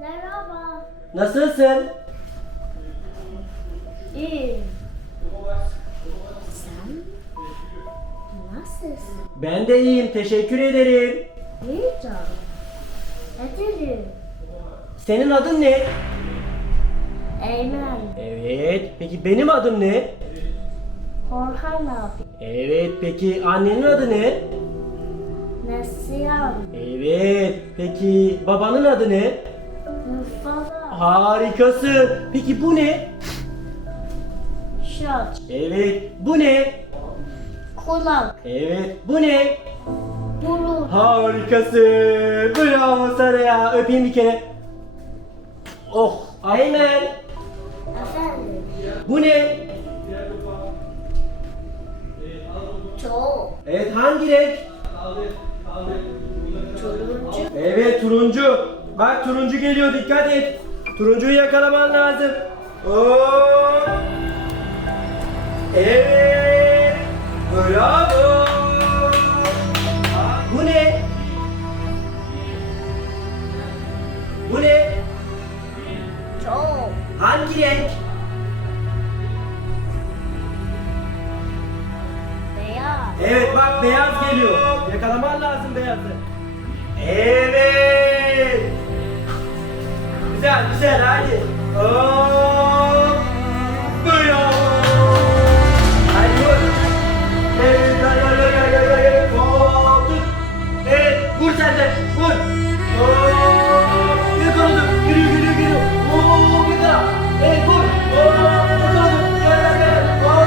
Merhaba. Nasılsın? İyi. Sen nasılsın? Ben de iyiyim, teşekkür ederim. İyi canım. Ederim. Senin adın ne? Eymen. Evet, peki benim adım ne? Orhan abi. Evet, peki annenin adı ne? Neslihan. Evet, peki babanın adı ne? Mustafa. Harikasın. Peki bu ne? Şaç. Evet, bu ne? Kulak. Evet, bu ne? Burun. Harikasın. Bravo sana ya. Öpeyim bir kere. Oh, Aymen. Efendim. Bu ne? Çok. Evet, hangi renk? Turuncu. Evet, turuncu. Bak turuncu geliyor, dikkat et. Turuncuyu yakalaman lazım. Oo. Evet. Bravo. Bu ne? Bu ne? Çok. Hangi renk? Beyaz. Evet bak beyaz geliyor. Yakalaman lazım beyazı. Evet. Güzel güzel hadi. Hop. Bravo. Hadi vur. Evet gel gel gel gel gel. Hop. Evet vur sen de vur. Hop. Yakaladım. Yürü yürü yürü. Hop yakala. Evet vur. Hop yakaladım. Gel gel gel. Hop.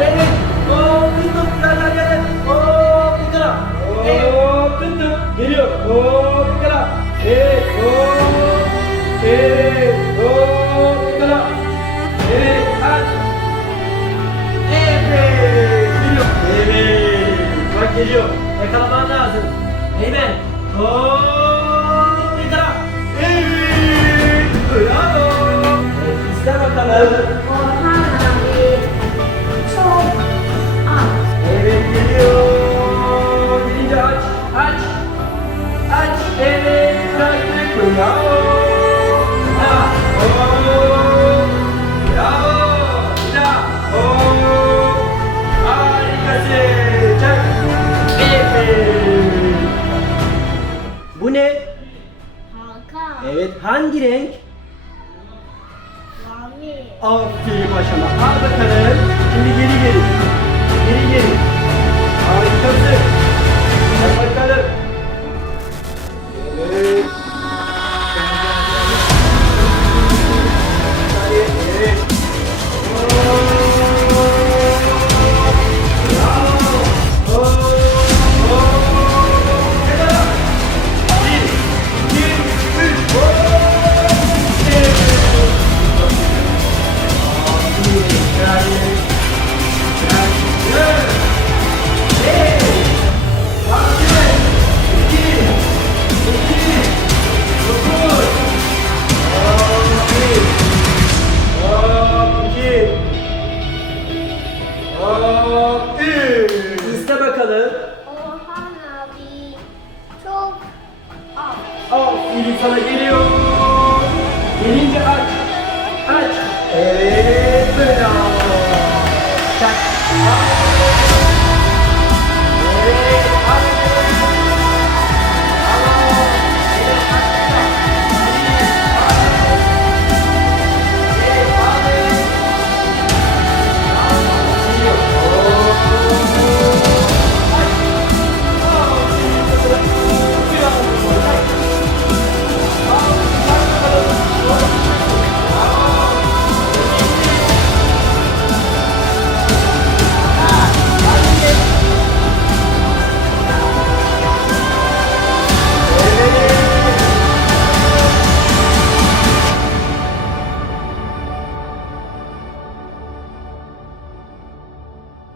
Evet. Gel gel. Hop tuttum. Geliyor. Hop. Evet. Hop. Evet. Hop Geliyor. Yakalaman lazım. Eymen. Hop yakala. Evet. Bravo. Evet, iste bakalım. Evet geliyor. Birinci aç. Aç. Aç. Evet. Bravo. Bravo. Hakan. Evet. Hangi renk? Mavi. Aferin maşallah. Al bakalım. Şimdi geri geri. Geri geri. İste bakalım. Orhan abi. Çok az. Aferin sana geliyor. Gelince aç.